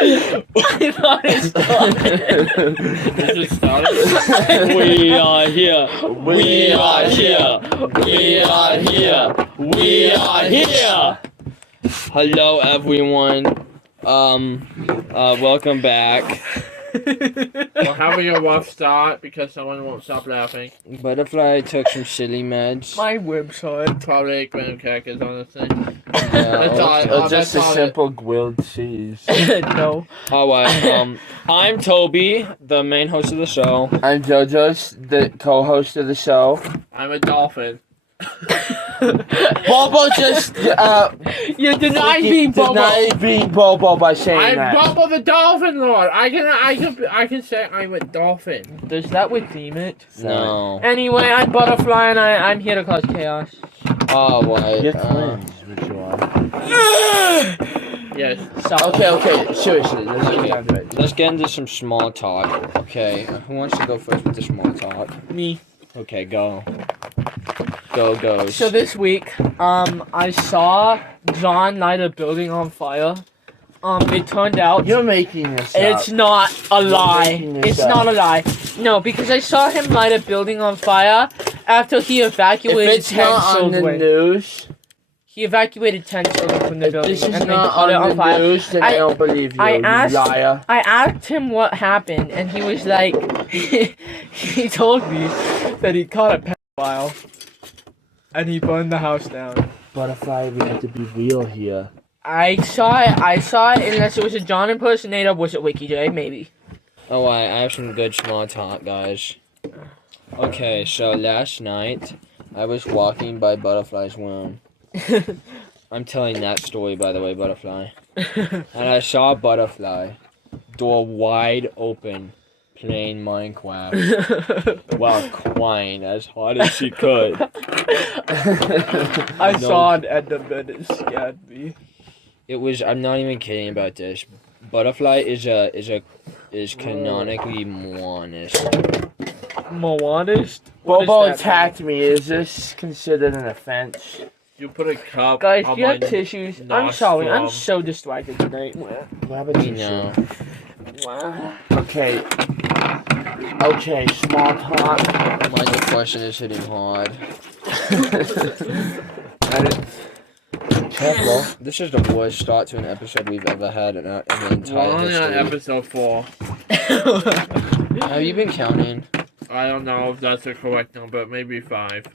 I thought it started. We are here. We are here. We are here. We are here. Hello, everyone. Welcome back. We're having a rough start because someone won't stop laughing. Butterfly took some silly meds. My website. Probably 8 graham crackers, honestly. Just a simple grilled cheese. No. Alright, I'm Toby, the main host of the show. I'm Jojos, the co-host of the show. I'm a dolphin. Bobo just You denied me, Bobo. denied being Bobo by saying I'm that. Bobo the Dolphin Lord. I can say I'm a dolphin. Does that redeem it? No. Anyway, I'm Butterfly and I'm here to cause chaos. Alright. You're twins, which you are. Yes. Okay, seriously, let's get down to it. Let's get into some small talk. Okay, who wants to go first with the small talk? Me. Okay, go. Go. So this week, I saw John light a building on fire. It turned out You're making this it's up. not a lie. making this It's up. not a lie. No, because I saw him light a building on fire after he If evacuated it's 10 not on the children. news, He evacuated 10 children from the if building this is and then not caught it on on the fire. news, then I don't believe you, I you asked- liar. I asked him what happened, and he was like, he told me that he caught a pedophile, and he burned the house down. Butterfly, we have to be real here. I saw it, unless it was a John impersonator, was it Wiki J? Maybe. Oh, I have some good small talk, guys. Okay, so last night, I was walking by Butterfly's room. I'm telling that story, by the way, Butterfly. And I saw Butterfly, door wide open, playing Minecraft, while crying as hard as she could. I No. saw it at the bed, it scared me. It was, I'm not even kidding about this. Butterfly is canonically Moanist. Moanist? Bobo attacked me. Is this considered an offense? You put a cup Guys, do you have tissues? I'm sorry, I'm nostril. so distracted tonight. Grab a You tissue. know. Wow. Okay, small talk. My depression is hitting hard. Careful. This is the worst start to an episode we've ever had in the entire history. episode 4. Have you been counting? I don't know if that's the correct number, maybe 5.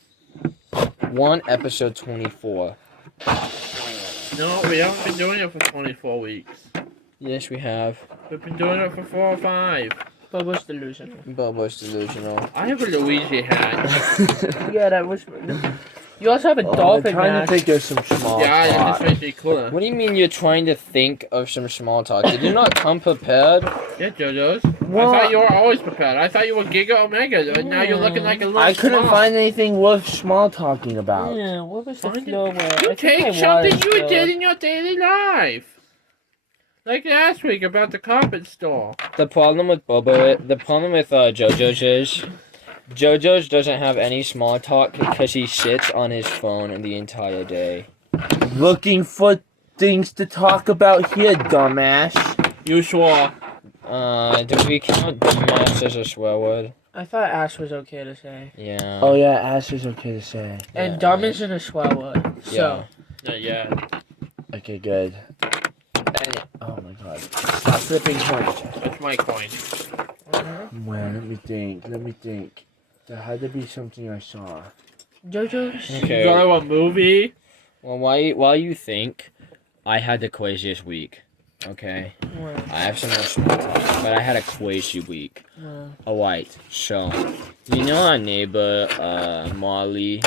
Episode 24. No, we haven't been doing it for 24 weeks. Yes, we have. We've been doing it for 4 or 5. Bobo's delusional. Bobo's delusional. I have a Luigi hat. Yeah, that was... You also have a I'm dolphin trying hat. to think of some small Yeah, that talk. just makes me cooler. What do you mean you're trying to think of some small talk? Did you not come prepared? Yeah, Jojos. Well, I thought you were always prepared. I thought you were Giga Omega, and now you're looking like a little I couldn't small. find anything worth small talking about. Yeah, what was the Find it. flow word? You I think take I something was, you though. did in your daily life. Like last week about the carpet store. The problem with Jojos is Jojos doesn't have any small talk because he sits on his phone the entire day. Looking for things to talk about here, dumbass. You swore. Do we count dumbass as a swear word? I thought ass was okay to say. Yeah. Oh yeah, ass is okay to say. And Yeah. dumb isn't a swear word. So. Yeah. Okay, good. Oh my god. Stop flipping coins. That's my coin. Well, let me think. There had to be something I saw. Jojo's. Okay. You go to a movie? Well, while you think, I had the craziest week. Okay. Well, I have some more small talk, but I had a crazy week. Alright, so you know our neighbor, Molly.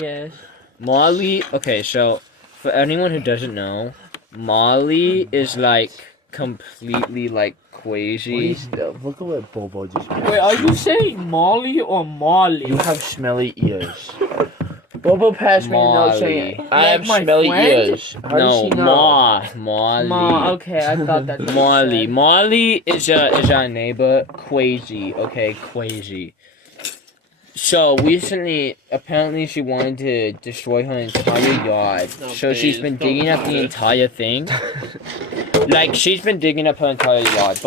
yes. Molly. Okay, so for anyone who doesn't know, Molly is like completely like crazy. Look at what Bobo just made. Wait, are you saying Molly or Molly? You have smelly ears. Bobo passed me a note saying, Molly. I have Like my smelly friend? ears. How does No, she know? Molly. Ma, okay, I thought that's what you Molly. said. Molly is our neighbor. Crazy. Okay, crazy. So recently, apparently she wanted to destroy her entire yard. No, So she's please, been don't digging up do the it. entire thing. Like she's been digging up her entire yard.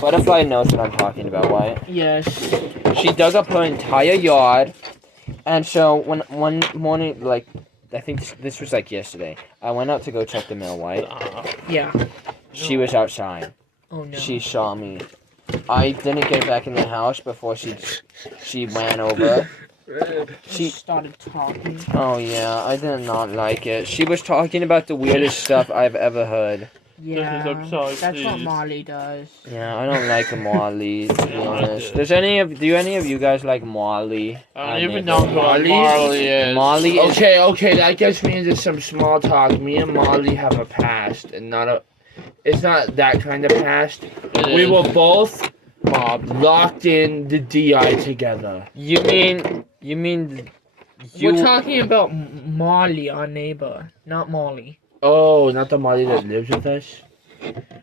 Butterfly knows what I'm talking about, right? Yes. She dug up her entire yard, and so when one morning, like I think this was like yesterday, I went out to go check the mail, right? Yeah. She was outside. Oh no. She saw me. I didn't get back in the house before she ran over. She started talking. Oh yeah, I did not like it. She was talking about the weirdest stuff I've ever heard. Yeah. I'm sorry, That's what please. Molly does. Yeah, I don't like Molly, to be I like honest. it. Do any of you guys like Molly? I don't even know who Marley is. Molly is Okay, that gets me into some small talk. Me and Molly have a past, and it's not that kind of past. We were both locked in the DI together. You mean We're talking about Molly, our neighbor, not Molly. Oh, not the Molly that lives with us?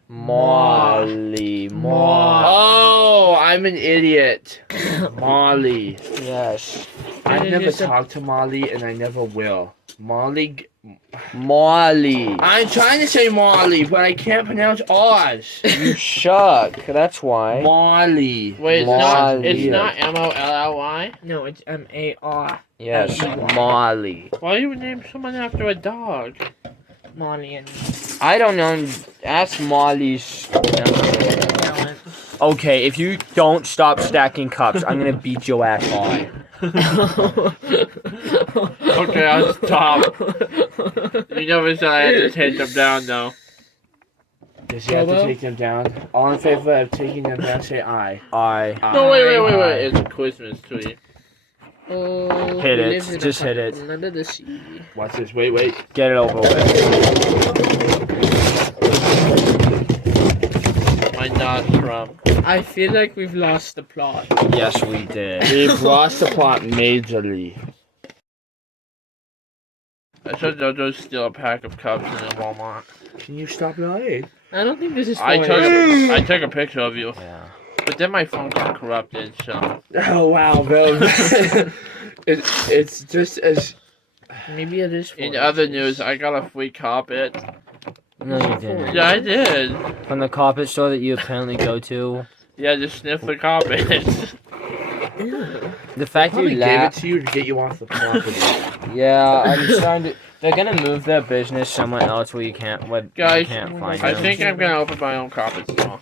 Molly. Oh, I'm an idiot. Molly. Yes. I've It never is a- talked to Molly, and I never will. Molly. Molly. I'm trying to say Molly, but I can't pronounce R's. You shuck. That's why. Molly. Wait, Molly. it's not Molly. No, it's M-A-R. Yes, Molly. Molly. Why you would name someone after a dog? Molly and I don't know. Ask Molly's. Ellen. Okay, if you don't stop stacking cups, I'm gonna beat your ass hard. Okay, I'll stop. You never said I had to take them down, though. Does he have to Bobo? take them down? All in favor of taking them down, say aye. I. No, wait. Aye. It's a Christmas tree. Oh, Hit we it. live in Just a hit it. Under the sea. Watch this. Wait. Get it over with. My not Trump. I feel like we've lost the plot. Yes, we did. We've lost the plot majorly. I saw Jojos steal a pack of cups in a Walmart. Can you stop lying? I don't think this is I funny. I took a picture of you, Yeah. but then my phone got corrupted, so. Oh wow, bro. it's just as Maybe it is funny. In other news, I got a free carpet. No, you didn't. Yeah, I did. From the carpet store that you apparently go to. Yeah, just sniff the carpet. The fact probably you gave it laugh. to you to get you off the property. Yeah, I'm trying to. They're gonna move their business somewhere else where you can't. Where Guys, you can't find I them. think I'm gonna open my own carpet store.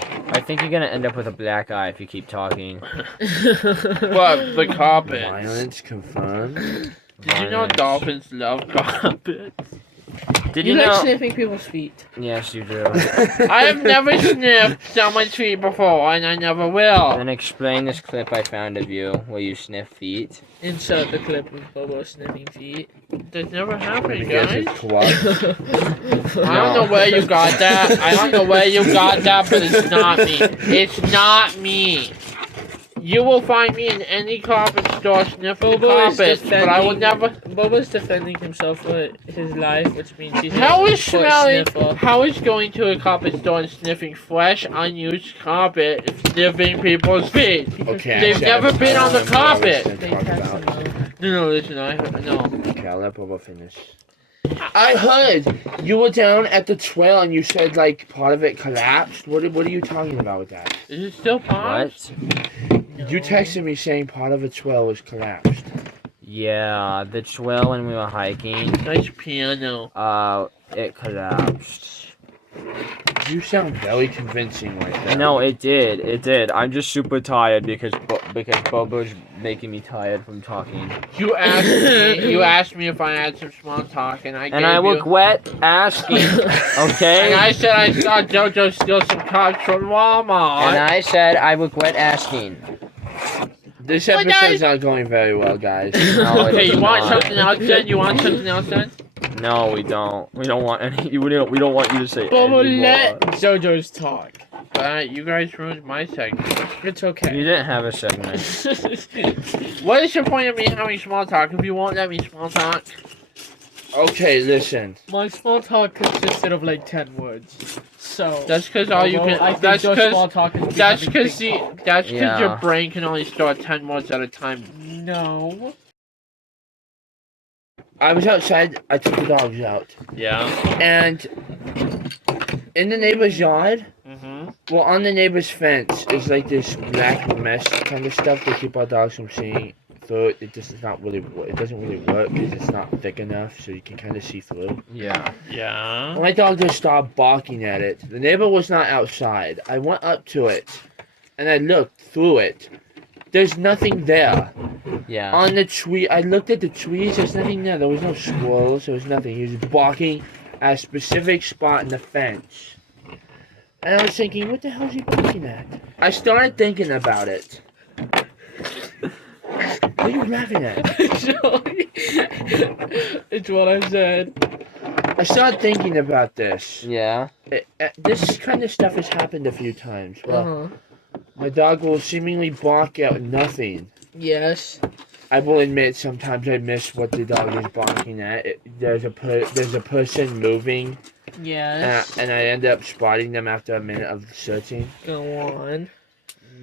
I think you're gonna end up with a black eye if you keep talking. But the carpet. Violence confirmed. Did you know dolphins love carpet? Did You you like know? sniffing people's feet. Yes, you do. I have never sniffed someone's feet before, and I never will. Then explain this clip I found of you where you sniff feet. Insert the clip of Bobo sniffing feet. That's never happened, Because guys. it's corrupt. I don't know where you got that. I don't know where you got that, but it's not me. It's not me. You will find me in any carpet store sniffing Bobo is carpets, but I will defending- never. Bobo's defending himself for his life, which means he's How a is foot smelling? sniffer. How is going to a carpet store and sniffing fresh, unused carpet, sniffing people's feet? Okay. They've actually, never I been on the don't know what I was carpet. They gonna talk catch about. them No, listen, no. Okay, I'll let Bobo finish. I heard you were down at the trail and you said like part of it collapsed. What are you talking about with that? Is it still paused? What? No. You texted me saying part of the trail was collapsed. Yeah, the trail when we were hiking. Nice piano. It collapsed. You sound very convincing right now. No, it did. It did. I'm just super tired because Bobo's making me tired from talking. You asked me if I had some small talk, and I gave And I you. regret asking. Okay. And I said I saw JoJo steal some cups from Walmart. And I said I regret asking. This Well, guys- episode's not going very well, guys. No, Okay, it's you want not. something else then? You want something else then? No, we don't. We don't want any. We don't want you to say Bobo, any more. let JoJo's talk. You guys ruined my segment. It's You okay. didn't have a segment. What is the point of me having small talk if you won't let me small talk? Okay, listen. My small talk consisted of like 10 words. So That's because all you although I can. think That's your small because. talk is That's becoming because big talk. that's because Yeah. your brain can only store 10 words at a time. No. I was outside. I took the dogs out, Yeah. and in the neighbor's yard, Mm-hmm. well, on the neighbor's fence is like this black mesh kind of stuff to keep our dogs from seeing through it. It just is not really. It doesn't really work because it's not thick enough, so you can kind of see through. Yeah. Yeah. My dog just started barking at it. The neighbor was not outside. I went up to it, and I looked through it. There's nothing there. Yeah. On the tree, I looked at the trees. There's nothing there. There was no squirrels. There was nothing. He was barking at a specific spot in the fence. And I was thinking, what the hell is he barking at? I started thinking about it. What are you laughing at? It's what I said. I started thinking about this. Yeah. This kind of stuff has happened a few times. Well, Uh-huh. my dog will seemingly bark at nothing. Yes. I will admit sometimes I miss what the dog is barking at. There's a person moving, Yes. and I end up spotting them after a minute of searching. Go on.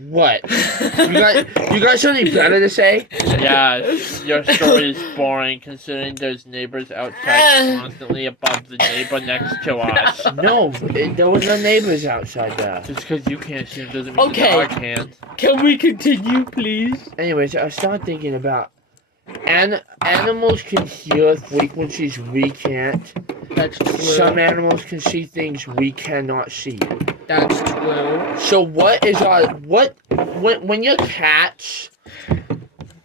What? You got something better to say? Yeah, your story is boring considering there's neighbors outside constantly above the neighbor next to us. No, there was no neighbors outside there. Just because you can't see them doesn't mean Okay. the dog can't. Can we continue, please? Anyways, I started thinking about animals can hear frequencies we can't. That's true. Some animals can see things we cannot see. That's true. So what is when your cats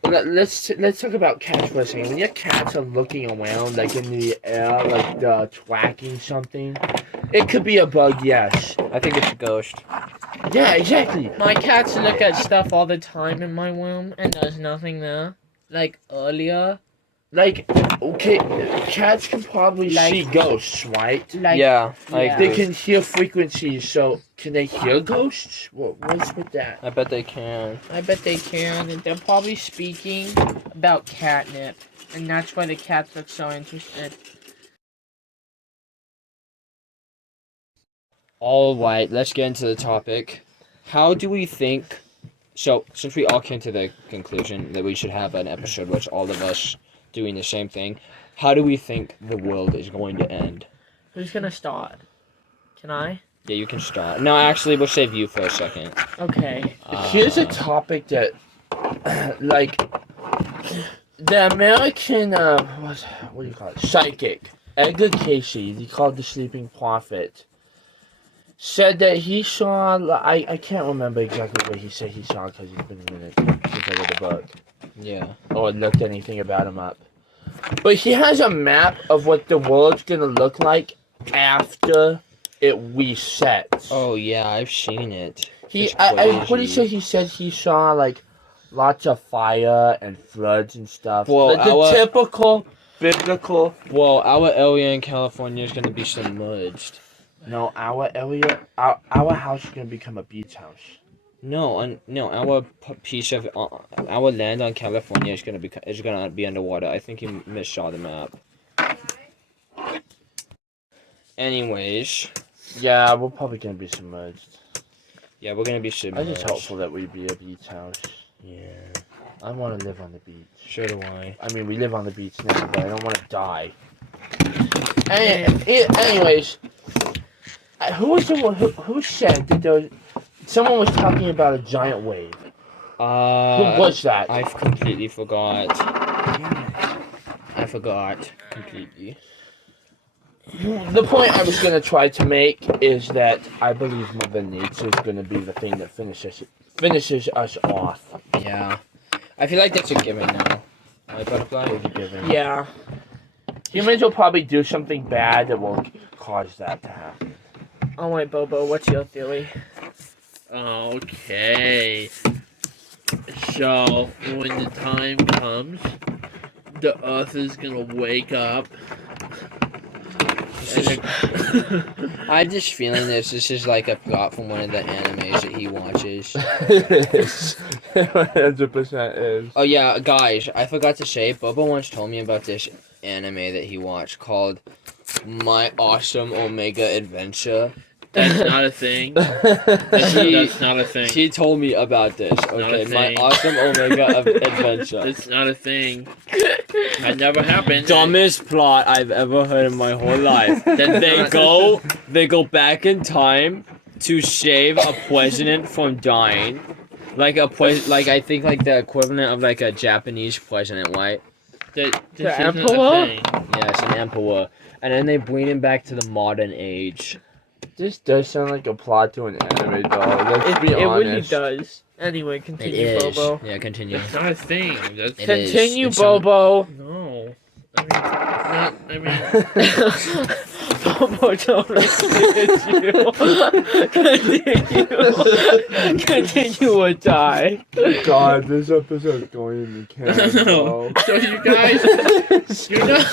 let's talk about cats for a second. When your cats are looking around like in the air, like tracking something, it could be a bug, yes. I think it's a ghost. Yeah, exactly. My cats look at stuff all the time in my room and there's nothing there. Like earlier. Like, okay, cats can probably Like- see ghosts, right? Like Yeah. I yeah. They agree. can hear frequencies, so can they hear ghosts? What's with that? I bet they can. I bet they can, and they're probably speaking about catnip, and that's why the cats look so interested. All right, let's get into the topic. How do we think? So, since we all came to the conclusion that we should have an episode which all of us doing the same thing, how do we think the world is going to end? Who's gonna start? Can I? Yeah, you can start. No, actually, we'll save you for a second. Okay. Here's a topic that, like, the American, what do you call it? Psychic, Edgar Casey, he called the Sleeping Prophet, said that he saw, I can't remember exactly what he said he saw because it's been a minute since I read the book Yeah. or looked anything about him up. But he has a map of what the world's gonna look like after it resets. Oh yeah, I've seen it. It's What he crazy. said, he said he saw like lots of fire and floods and stuff. Well, the our- typical biblical. Well, our area in California is going to be submerged. No, our area, our house is gonna become a beach house. No, our piece of our land on California is gonna be underwater. I think you missaw the map. Anyways, Yeah, we're probably gonna be submerged. yeah, we're gonna be I'm submerged. just hopeful that we be a beach house. Yeah, I want to live on the beach. sure do I. I mean, we live on the beach now, but I don't want to die. Anyways, who was the one who said that there was, someone was talking about a giant wave? Who was that? I've completely forgot. I forgot completely. The point I was gonna try to make is that I believe Mother Nature is gonna be the thing that finishes us off. Yeah, I feel like that's a given now. Right, Butterfly? Is a given. Yeah. Humans will probably do something bad that will cause that to happen. Oh wait, Bobo, what's your theory? Okay. So, when the time comes, the Earth is gonna wake up. And I have this feeling this is like a plot from one of the animes that he watches. It is. 100% is. Oh yeah, guys, I forgot to say, Bobo once told me about this anime that he watched called My Awesome Omega Adventure. That's not a thing. That's not a thing. He told me about this. not a Okay, My thing. Awesome Omega Adventure. That's not a thing. That never happened. Dumbest plot I've ever heard in my whole life. That's They go back in time to save a president from dying. Like I think like the equivalent of like a Japanese president, right? This The isn't a emperor? thing. Yes, an emperor. And then they bring him back to the modern age. This does sound like a plot to an anime, dog. Let's be It really honest. does. Anyway, It continue, is. Bobo. Yeah, continue. It's not a thing. That's It is. Continue, It's some- Bobo. no. I mean, Bobo, don't listen to you. Continue or die. God, this episode's going in the can. no. So you guys, you know,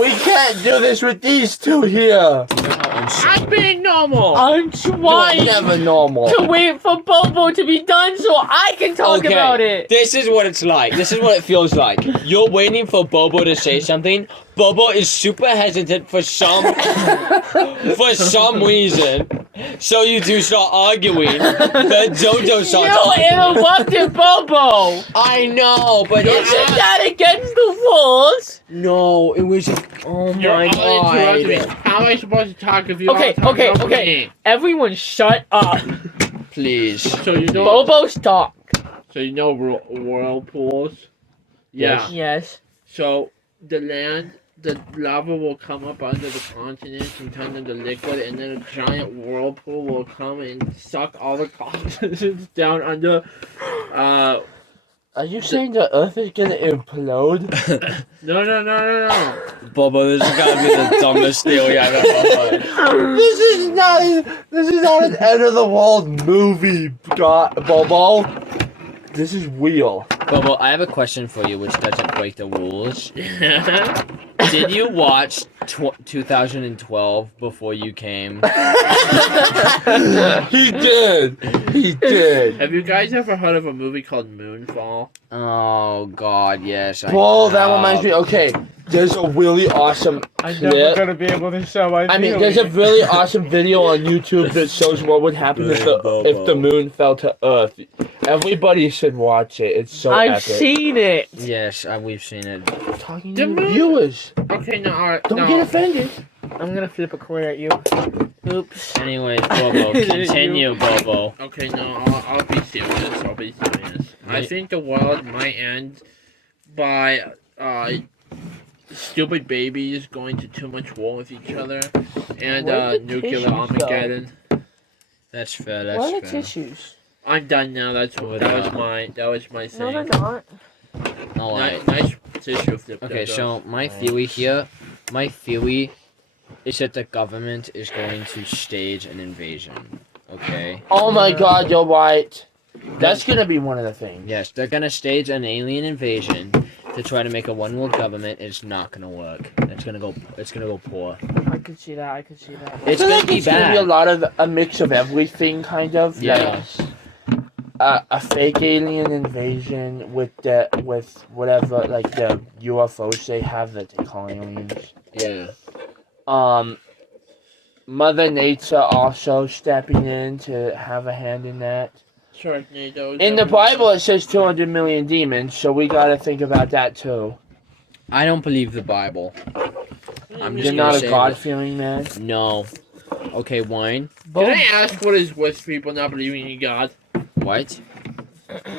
We can't do this with these two here. I'm being normal. I'm You're trying never normal. to wait for Bobo to be done so I can talk about it. This is what it's like. This is what it feels like. You're waiting for Bobo to say something. Bobo is super hesitant for some reason. So you two start arguing. The Jojo starts You interrupted Bobo. I know, but Isn't that against the rules? no, it was oh You're my all interrupting me. god. How am I supposed to talk if you Okay, all talking over okay. me? Everyone shut up. Please. So you know, Bobo, stop. so you know whirlpools. Yeah. Yes. So the lava will come up under the continents and turn into liquid, and then a giant whirlpool will come and suck all the continents down under. Are you saying the Earth is gonna implode? No. Bobo, this is gotta be the dumbest theory I've ever heard. This is not an end of the world movie, God, Bobo. This is real. Bobo, I have a question for you which doesn't break the rules. Did you watch 2012 before you came? He did. He did. Have you guys ever heard of a movie called Moonfall? Oh god, yes. Whoa, that reminds me. Okay, there's a really awesome I'm clip. never gonna be able to show my There's a really awesome video on YouTube that shows what would happen if the moon fell to Earth. Everybody should watch it. It's so I've epic. seen it. Yes, we've seen it. Talking The to moon- viewers. Okay, no, alright, Don't no. get offended. I'm gonna flip a coin at you. Oops. Anyways, Bobo, continue, Bobo. Okay, no, I'll be serious. I think the world might end by stupid babies going to too much war with each other and Where's the nuclear tissues, though? Armageddon. That's fair, What are that's the fair. tissues? I'm done now. That was my No, thing. they're not. Alright. Nice tissue flip. Okay, so my theory is that the government is going to stage an invasion. Okay? Oh my God, you're right. That's gonna be one of the things. Yes, they're gonna stage an alien invasion to try to make a one world government. It's not gonna work. It's gonna go poor. I could see that. It's I feel gonna like be it's gonna be a bad. lot of a mix of everything, kind of. Yeah. Like, a fake alien invasion with whatever, like the UFOs they have that they call aliens. Yeah. Mother Nature also stepping in to have a hand in that. Sharknadoes. In the Bible, it says 200 million demons, so we gotta think about that too. I don't believe the Bible. I'm just You're gonna not say a God-fearing man. No. Okay, wine. Can I ask what is with people not believing in God? What?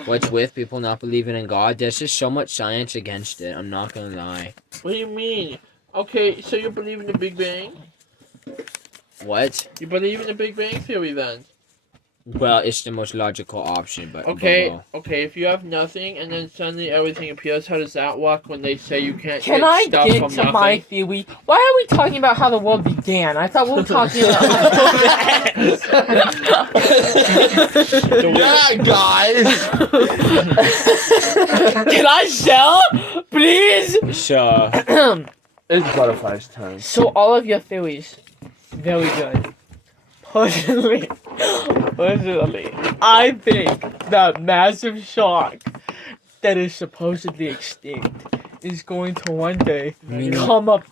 What's with people not believing in God? There's just so much science against it. I'm not gonna lie. What do you mean? Okay, so you believe in the Big Bang? What? You believe in the Big Bang Theory then? Well, it's the most logical option, but Okay, Bobo. okay, if you have nothing and then suddenly everything appears, how does that work when they say you can't Can get I stuff get from to nothing? my theory? Why are we talking about how the world began? I thought we were talking about Yeah, guys! Can I sell? Please? Sure. It's Butterfly's turn. So all of your theories, very good. Personally, I think that massive shark that is supposedly extinct is going to one day mean- come up.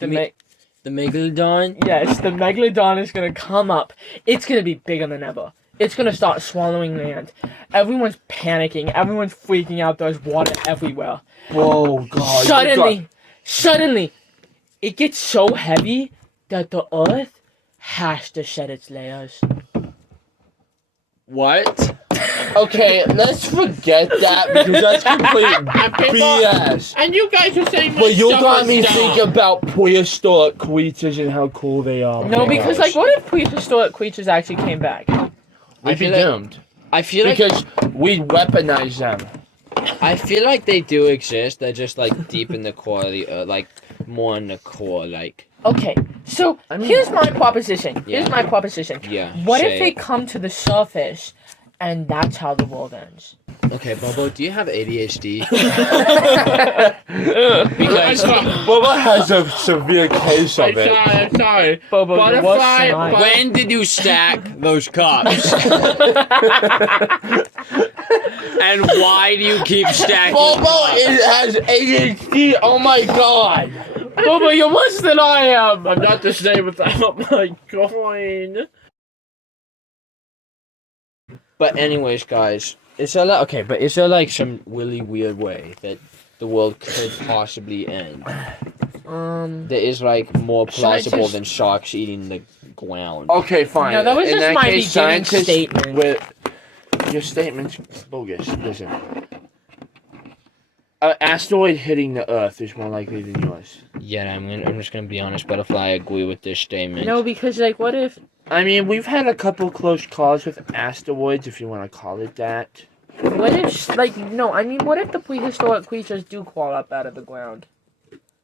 you mean- The Megalodon? Yes, the megalodon is gonna come up. It's gonna be bigger than ever. It's gonna start swallowing land. Everyone's panicking. Everyone's freaking out. There's water everywhere. Whoa, God. Suddenly, it gets so heavy that the earth has to shed its layers. What? Okay, let's forget that because that's complete BS. And you guys are saying But you got me dumb. thinking about prehistoric creatures and how cool they are. No, Oh, because gosh. what if prehistoric creatures actually came back? We'd be feel like- doomed. I feel like Because we weaponize them. I feel like they do exist. They're just like deep in the core of the earth, like more in the core, like Okay, so I mean- here's my proposition. Yeah. Here's my proposition. yeah. What say if they it. come to the surface and that's how the world ends? Okay, Bobo, do you have ADHD? Because Bubba has a severe case of it. I'm sorry. Bobo, you're worse Butterfly, than I am. When did you stack those cups? And why do you keep stacking Bobo cups? has ADHD. Oh my God. Bobo, you're worse than I am. I'm not the same without my coin. But anyways, guys, is there like but is there like some really weird way that the world could possibly end? That is like more plausible Scientists- than sharks eating the ground. Okay, fine. No, that was In just my case, beginning scientists statement. Your statement's bogus. Listen. An asteroid hitting the Earth is more likely than yours. Yeah, I'm just gonna be honest, Butterfly. I agree with this statement. No, because like, what if? I mean, we've had a couple close calls with asteroids, if you want to call it that. What if? Like, no, I mean, what if the prehistoric creatures do crawl up out of the ground?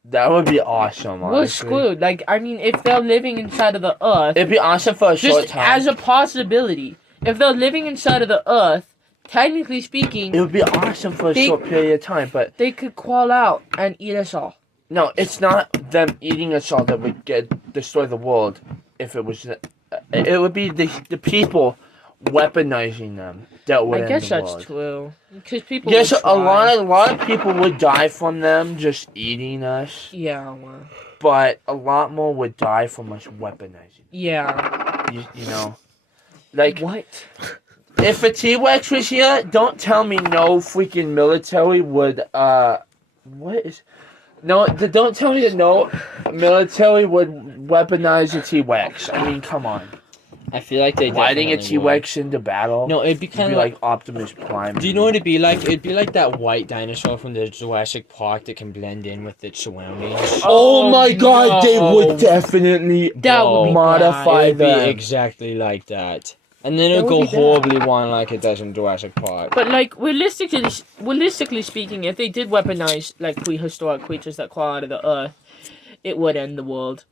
That would be awesome, We're honestly. screwed. Like, I mean, if they're living inside of the earth, It'd be awesome for a short just time. as a possibility, if they're living inside of the earth, technically speaking, It would be awesome for a They- short period of time, but they could crawl out and eat us all. no, it's not them eating us all that would destroy the world. If it was, it would be the people weaponizing them that would I end guess the that's world. true. Because people. Yes, would a try. lot of people would die from them just eating us, Yeah. Well, but a lot more would die from us weaponizing. yeah. You know, like What? if a T-Rex was here, don't tell me no freaking military would don't tell me that no military would weaponize a T-Rex. I mean, come on. I feel like they Riding a definitely would. T-Rex into battle. No, it'd be it'd kind be of like Optimus Prime. Do you know what it'd be like? It'd be like that white dinosaur from the Jurassic Park that can blend in with its surroundings. Oh my God, they no. would definitely That would be modify It'd be them. exactly like that. And then That it'll would go be bad. horribly wrong like it does in Jurassic Park. But like realistically speaking, if they did weaponize like prehistoric creatures that crawl out of the earth, it would end the world.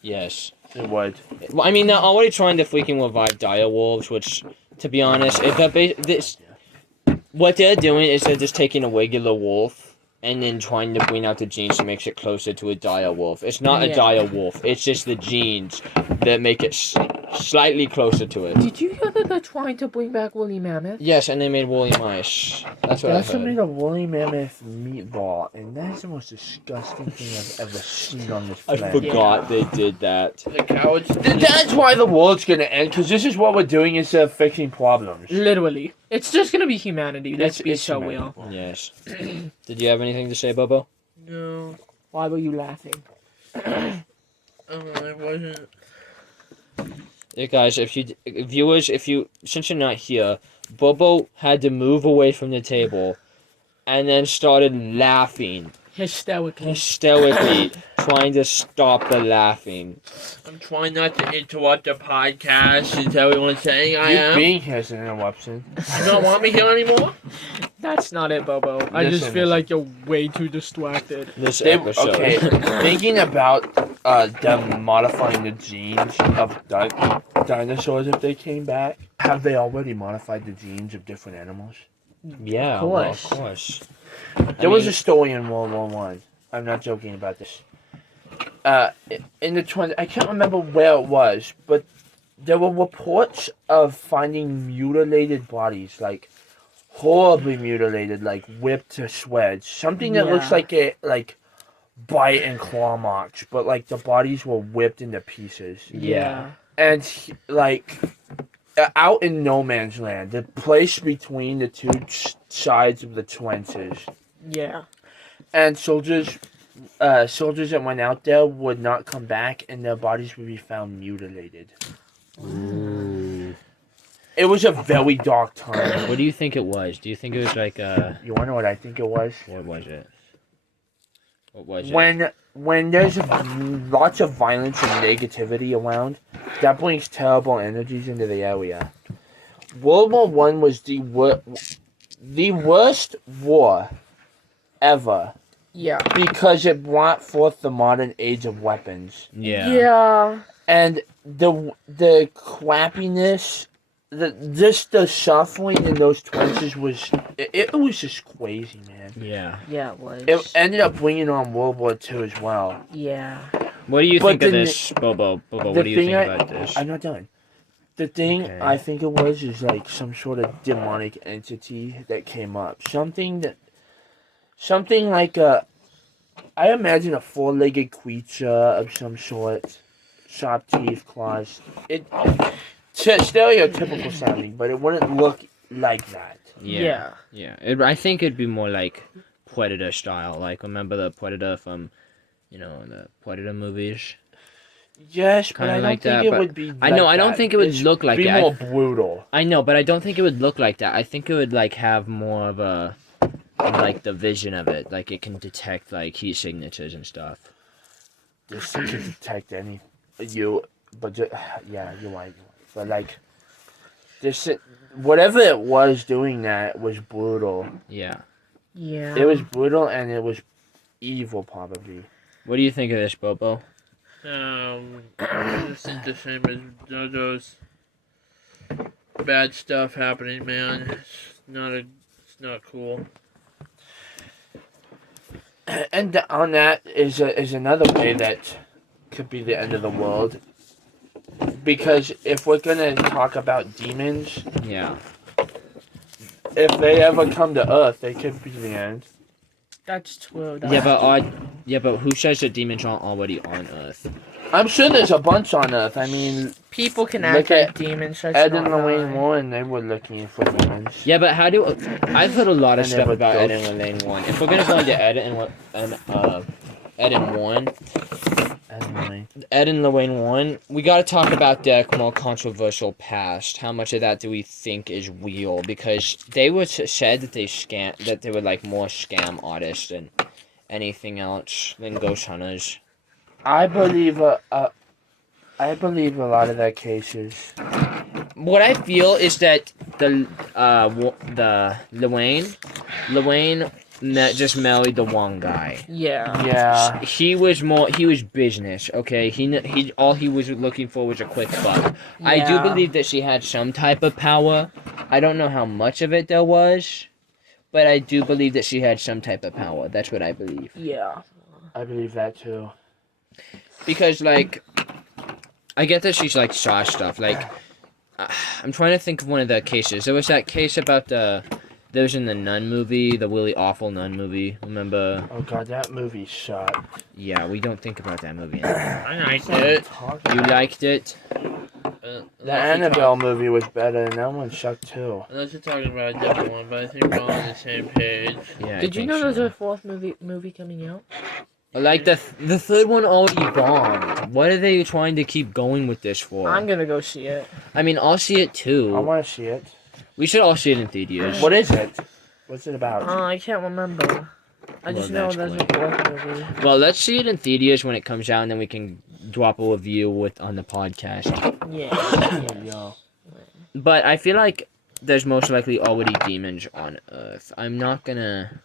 Yes. It would. Well, I mean, they're already trying to freaking revive dire wolves, which, to be honest, if that what they're doing is they're just taking a regular wolf and then trying to bring out the genes that makes it closer to a dire wolf. It's not Yeah. a dire wolf. It's just the genes that make it slightly closer to it. Did you hear that they're trying to bring back woolly mammoth? Yes, and they made woolly mice. That's what They I also heard. made a woolly mammoth meatball, and that's the most disgusting thing I've ever seen on this I planet. forgot they did that. The cowards. That's why the world's gonna end, because this is what we're doing instead of fixing problems. Literally, it's just gonna be humanity. Let's be It's so humanity. real. Yes. Did you have anything to say, Bobo? No, Why were you laughing? I wasn't. Yeah, guys, viewers, since you're not here, Bobo had to move away from the table, and then started laughing hysterically, trying to stop the laughing. I'm trying not to interrupt the podcast since everyone's saying I You am. being here is an interruption. You don't want me here anymore? That's not it, Bobo. I Listen, just feel like you're way too distracted. This episode. Okay, thinking about them modifying the genes of dinosaurs if they came back, have they already modified the genes of different animals? Yeah, Of well, course. of course. There was a story in World War One. I'm not joking about this. In the 20s, I can't remember where it was, but there were reports of finding mutilated bodies, like horribly mutilated, like whipped to shreds. Something that looks Yeah. like it, like bite and claw marks, but like the bodies were whipped into pieces. Yeah. And like out in no man's land, the place between the two sides of the trenches, Yeah. and soldiers that went out there would not come back, and their bodies would be found mutilated. Ooh. It was a very dark time. What do you think it was? Do you think it was like You wanna know what I think it was? what was it? What was it? When there's lots of violence and negativity around, that brings terrible energies into the area. World War One was the worst war ever Yeah. because it brought forth the modern age of weapons. Yeah. Yeah. And the crappiness, the suffering in those trenches was it was just crazy, man. Yeah. Yeah, it was. It ended up bringing on World War II as well. Yeah. What do you But think of the- this, Bobo? Bobo, the what do you thing think I- about this? I'm not done. The thing Okay. I think it was is like some sort of demonic entity that came up. Something like I imagine a four-legged creature of some sort, sharp teeth, claws. Stereotypical sounding, but it wouldn't look like that. Yeah. I think it'd be more like Predator style. Like, remember the Predator from, the Predator movies? Yes, but Kinda I don't like think that, it but would be. I know, like I don't that. think it would It's look like be that. more brutal. I know, but I don't think it would look like that. I think it would like have more of a like the vision of it. Like it can detect like heat signatures and stuff. This thing can detect yeah, you're right. But like, whatever it was doing that was brutal. Yeah. Yeah. It was brutal and it was evil, probably. What do you think of this, Bobo? This is the same as Jojos. Bad stuff happening, man. It's not cool. And on that is another way that could be the end of the world. Because if we're gonna talk about demons, Yeah. if they ever come to Earth, they could be the end. That's true. But who says that demons aren't already on Earth? I'm sure there's a bunch on Earth. I mean, People can Look act at like demons. That's Ed and not Lorraine lie. Warren, they were looking for demons. Yeah, but I've heard a lot of And they stuff were about Ed ghosts. and Lorraine Warren. If we're gonna go into Ed and Warren, Ed and Lorraine Warren, we gotta talk about their more controversial past. How much of that do we think is real? Because they were said that they were like more scam artists than anything else than ghost hunters. I believe a lot of their cases. What I feel is that the Lorraine just married the wrong guy. Yeah. Yeah. He was business, okay? He all he was looking for was a quick buck. I do Yeah. believe that she had some type of power. I don't know how much of it there was, but I do believe that she had some type of power. That's what I believe. Yeah. I believe that too. Because like I get that she's like saw stuff. Like I'm trying to think of one of the cases. There was that case about there was in the Nun movie, the really awful Nun movie. Remember? Oh god, that movie sucked. Yeah, we don't think about that movie anymore. I liked it. You liked it? The Annabelle movie was better, and that one sucked too. Unless you're talking about a different one, but I think we're all on the same page. Yeah. Did you know there's a fourth movie coming out? Like the third one already bombed. What are they trying to keep going with this for? I'm gonna go see it. I mean, I'll see it I too. want to see it. We should all see it in theaters. What is it? What's it about? I can't remember. I just Well, know there's a fourth movie. Well, let's see it in theaters when it comes out, and then we can drop a review on the podcast. Yeah. Yeah. But I feel like there's most likely already demons on Earth. I'm not gonna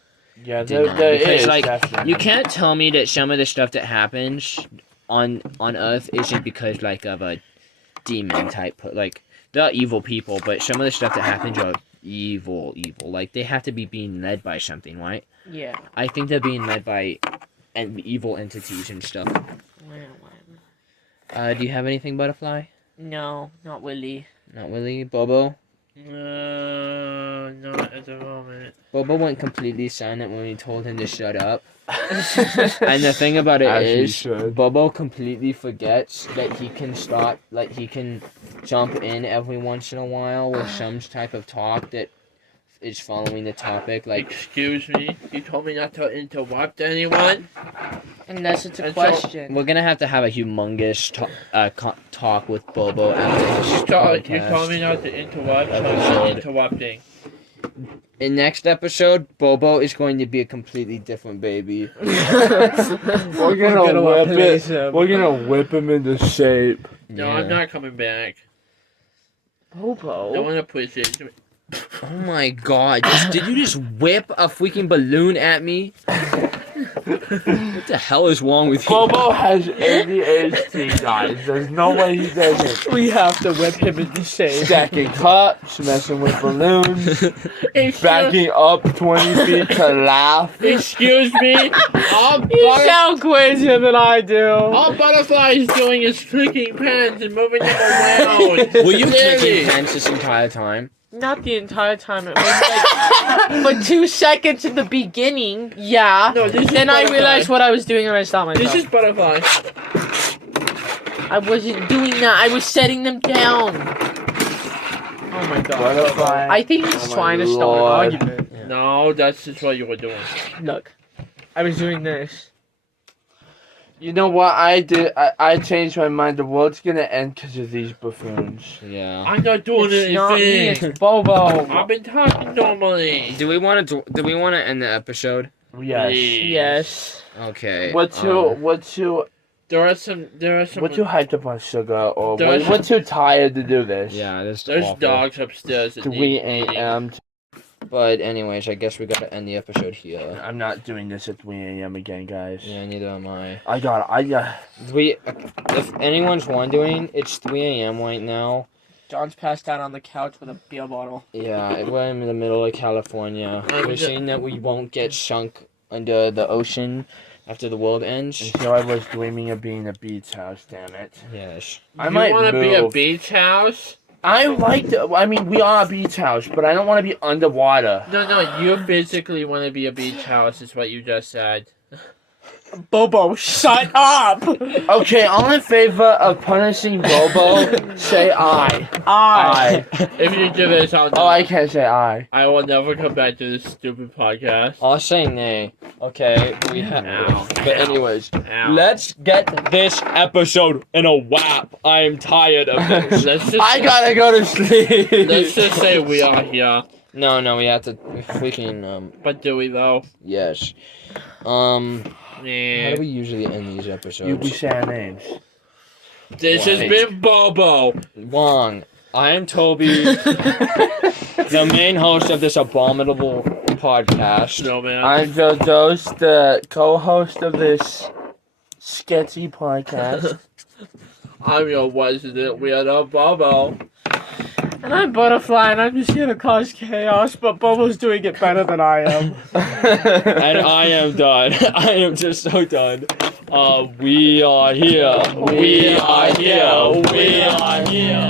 Yeah, deny there because is, like definitely. you can't tell me that some of the stuff that happens on Earth isn't because like of a demon type. Like they're evil people, but some of the stuff that happens are evil. Like they have to be being led by something, right? Yeah. I think they're being led by evil entities and stuff. Do you have anything, Butterfly? No, not really. Not really, Bobo. No, not at the moment. Bobo went completely silent when we told him to shut up. And the thing about it As he is, should. Bobo completely forgets that he can stop, like he can jump in every once in a while with some type of talk that is following the topic. Like, Excuse me. You told me not to interrupt anyone. Unless it's a And so- question. we're gonna have to have a humongous talk with Bobo after this Stop. You podcast. told me not to interrupt. So I'm Episode. not interrupting. In next episode, Bobo is going to be a completely different baby. We're gonna whip it. We're gonna whip him into shape. No, Yeah. I'm not coming back. No Bobo. one appreciates me. Oh my god, did you just whip a freaking balloon at me? What the hell is wrong with you? Bobo has ADHD, guys. There's no way he doesn't. We have to whip him into shape. Stacking cups, messing with balloons, backing up 20 feet to laugh. Excuse me. You sound crazier than I do. All Butterfly is doing is clicking pens and moving them around. Were you Clearly. clicking pants this entire time? Not the entire time. It was like for 2 seconds in the beginning. Yeah. No, this is Then I Butterfly. realized what I was doing and I stopped myself. This is Butterfly. I wasn't doing that. I was setting them down. Oh my god. Butterfly. I think he's Oh my trying to start Lord. an argument. No, that's just what you were doing. Look. I was doing this. You know what I did? I changed my mind. The world's gonna end because of these buffoons. Yeah. I'm not doing It's not me, anything. it's Bobo. I've been talking normally. Do we want to end the episode? Yes. Yes. Okay. What you There are some. what you hyped up on sugar or There's- what too tired to do this? Yeah, this There's awful. dogs upstairs. That 3 need eating. a.m. But anyways, I guess we gotta end the episode here. I'm not doing this at 3 a.m. again, guys. Yeah, neither am I. I got If anyone's wondering, it's 3 a.m. right now. John's passed out on the couch with a beer bottle. Yeah, we're in the middle of California. I'm We're ju- saying that we won't get sunk under the ocean after the world ends. And so I was dreaming of being a beach house. Damn it! Yes. I You might want to be a move. beach house? I mean, we are a beach house, but I don't want to be underwater. No, you physically want to be a beach house, is what you just said. Bobo, shut up! Okay, all in favor of punishing Bobo, say aye. I. If you do this, Oh, I can't say aye. I will never come back to this stupid podcast. I'll say nay. Okay, we have. Ow. But anyways, Ow. let's get this episode in a wrap. I am tired of this. Let's just, I gotta go to sleep. let's just say we are here. No, we have to freaking But do we though? yes. How Nah. do we usually end these We episodes? say our names. This has been Bobo. Wong. I am Toby, the main host of this abominable podcast. No man. I'm Jojos, the co-host of this sketchy podcast. I'm your resident weirdo Bobo. And I'm Butterfly, and I'm just here to cause chaos, but Bobo's doing it better than I am. And I am done. I am just so done. We are here. We are here. We are here.